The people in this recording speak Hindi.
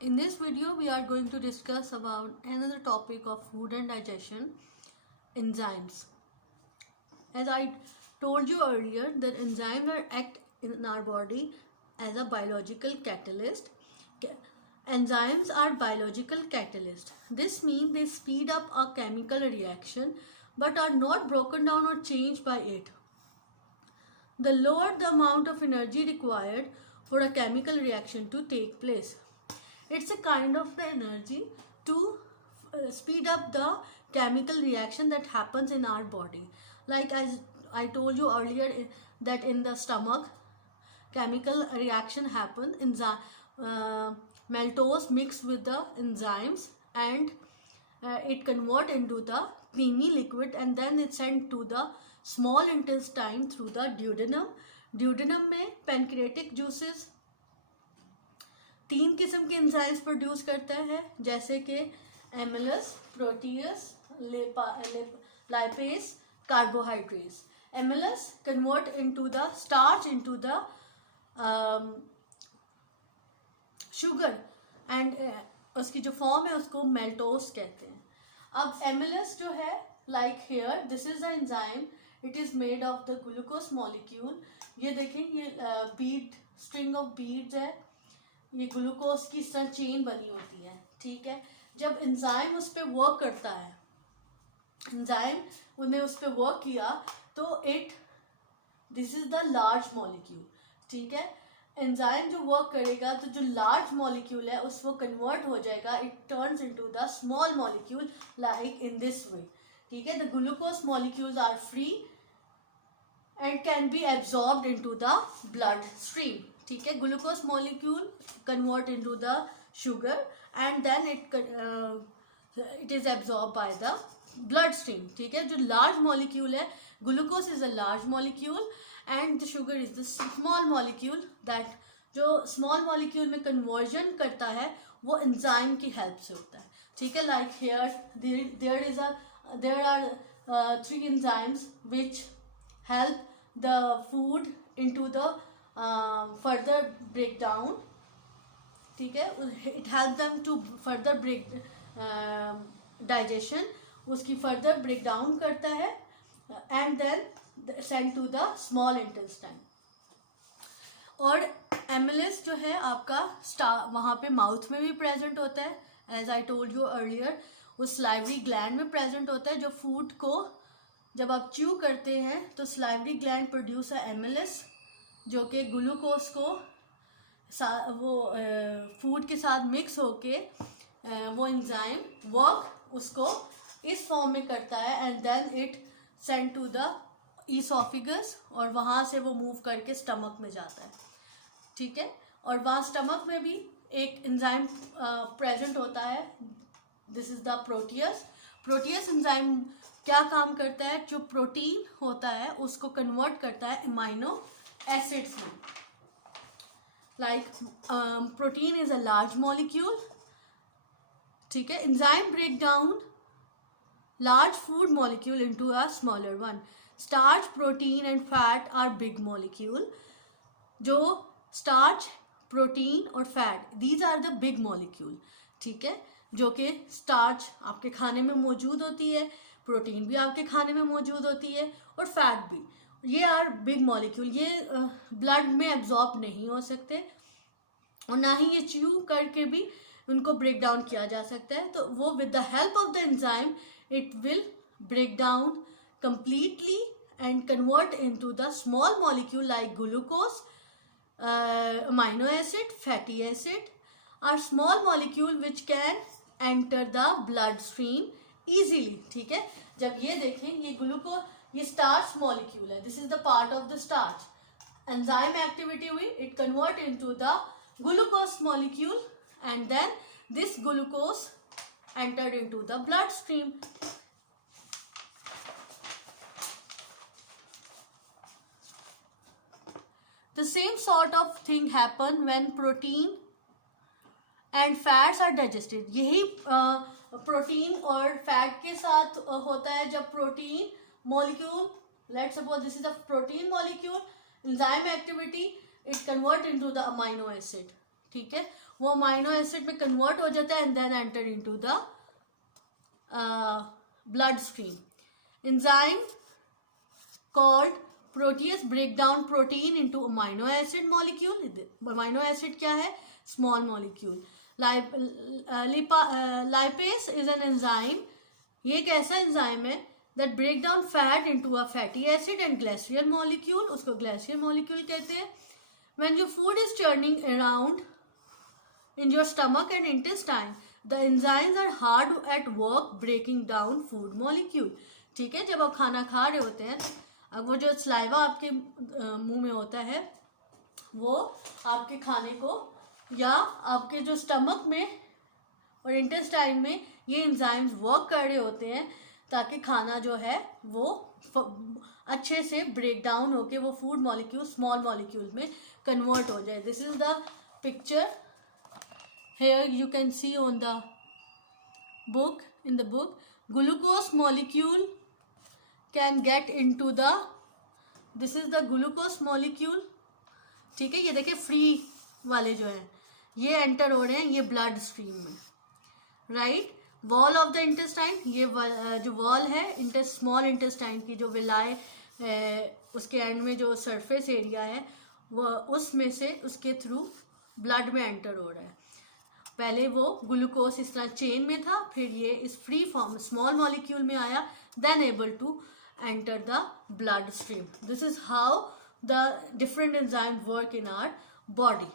In this video, we are going to discuss about another topic of food and digestion, enzymes. As I told you earlier, that enzymes are act in our body as a biological catalyst. Enzymes are biological catalysts. This means they speed up a chemical reaction but are not broken down or changed by it. The lower the amount of energy required for a chemical reaction to take place. It's a kind of the energy to speed up the chemical reaction that happens in our body. Like as I told you earlier, that in the stomach, chemical reaction happen. Maltose mixed with the enzymes and it convert into the creamy liquid, and then it's sent to the small intestine through the duodenum. duodenum में pancreatic juices 3 किस्म के एंजाइम्स प्रोड्यूस करता है, जैसे कि amylase, protease, lipase, carbohydrates. Amylase convert into the starch into the sugar and उसकी जो फॉर्म है उसको मेल्टोस कहते हैं. अब एमिलस जो है, like here, this is the enzyme. It is made of the glucose molecule. ये देखें, ये बीड, स्ट्रिंग ऑफ बीड्स है. ये ग्लूकोज की इस तरह चेन बनी होती है. ठीक है, जब एंजाइम उस पर वर्क करता है, एंजाइम उन्हें उस पर वर्क किया तो this is the large molecule. ठीक है, एंजाइम जो वर्क करेगा तो जो लार्ज मॉलिक्यूल है उसको कन्वर्ट हो जाएगा. It turns into the small molecule like in this way. ठीक है, the glucose molecules are free and can be absorbed into the blood stream. ठीक है, glucose molecule convert into the sugar and then it is absorb by the blood stream. ठीक है, जो लार्ज मॉलिक्यूल है, glucose is a large molecule and the sugar is the small molecule. That जो स्मॉल मॉलिक्यूल में कन्वर्जन करता है वो एंजाइम की हेल्प से होता है. ठीक है, like here there are 3 enzymes which help the food into the further breakdown. ठीक है, it helps them to further break digestion. उसकी further breakdown करता है and then send to the small intestine. और एमिलस जो है आपका वहाँ पे माउथ में भी प्रेजेंट होता है. As I told you earlier, उस सलाइवरी ग्लैंड में प्रेजेंट होता है. जो फूड को जब आप च्यू करते हैं तो सलाइवरी ग्लैंड प्रोड्यूस है एमिलस, जो कि ग्लूकोज को वो फूड के साथ मिक्स होके वो एंजाइम वर्क उसको इस फॉर्म में करता है and then it send to the esophagus और वहाँ से वो मूव करके स्टमक में जाता है. ठीक है, और वहाँ स्टमक में भी एक एंजाइम प्रेजेंट होता है. This is the Proteus. Proteus enzyme क्या काम करता है? जो प्रोटीन होता है उसको कन्वर्ट करता है अमाइनो एसिड्स में. Like protein is a large molecule. ठीक है, enzyme break down large food molecule into a smaller one. Starch, protein and fat are big molecule. जो स्टार्च, प्रोटीन और fat, these are the big molecule. ठीक है, जो कि स्टार्च आपके खाने में मौजूद होती है, प्रोटीन भी आपके खाने में मौजूद होती है और फैट भी. ये आर बिग मॉलिक्यूल. ये ब्लड में एब्जॉर्ब नहीं हो सकते और ना ही ये च्यू करके भी उनको ब्रेक डाउन किया जा सकता है. तो वो with the help of the enzyme it will break down completely and convert into the small molecule like glucose, amino acid, fatty acid are small molecule which can enter the blood stream easily. ठीक है, जब ये देखें, ये ग्लूकोज, ये स्टार्च मॉलिक्यूल है. This is the part of the starch. Enzyme activity हुई, it convert into the glucose molecule and then this glucose entered into the blood stream. The same sort of thing happen when protein and fats are digested. यही प्रोटीन और फैट के साथ होता है. जब protein molecule, let's suppose this is a protein molecule, enzyme activity, it convert into the amino acid. ठीक है, वो अमाइनो एसिड में कन्वर्ट हो जाता है and then enter into the blood stream. Enzyme called protease break down protein into amino acid molecule. amino acid क्या है? small molecule. Lipase is an enzyme. ये एक ऐसा एंजाइम है that break down fat into a fatty acid and glacial molecule. उसको glacial molecule कहते हैं. when your food is churning around in your stomach and intestine, the enzymes are hard at work breaking down food molecule. ठीक है, जब आप खाना खा रहे होते हैं, अब वो जो सलाइवा आपके मुंह में होता है वो आपके खाने को या आपके जो स्टमक में और इंटेस्टाइन में ये एंजाइम्स वर्क कर रहे होते हैं ताकि खाना जो है वो अच्छे से ब्रेक डाउन होके वो फूड मॉलिक्यूल स्मॉल मॉलिक्यूल में कन्वर्ट हो जाए. This is the picture. Here you can see on the book, in the book, glucose molecule can get into the, this is the glucose molecule. ठीक है, ये देखिए फ्री वाले जो हैं ये एंटर हो रहे हैं ये ब्लड स्ट्रीम में, right. Wall of the intestine, ये जो वॉल है स्मॉल इंटेस्टाइन की जो विलाय उसके एंड में जो सरफेस एरिया है वो उसमें से उसके थ्रू ब्लड में एंटर हो रहा है. पहले वो ग्लूकोज इस तरह चेन में था, फिर ये इस फ्री फॉर्म स्मॉल मॉलिक्यूल में आया, then able to enter the blood stream. This is how the different enzyme work in our body.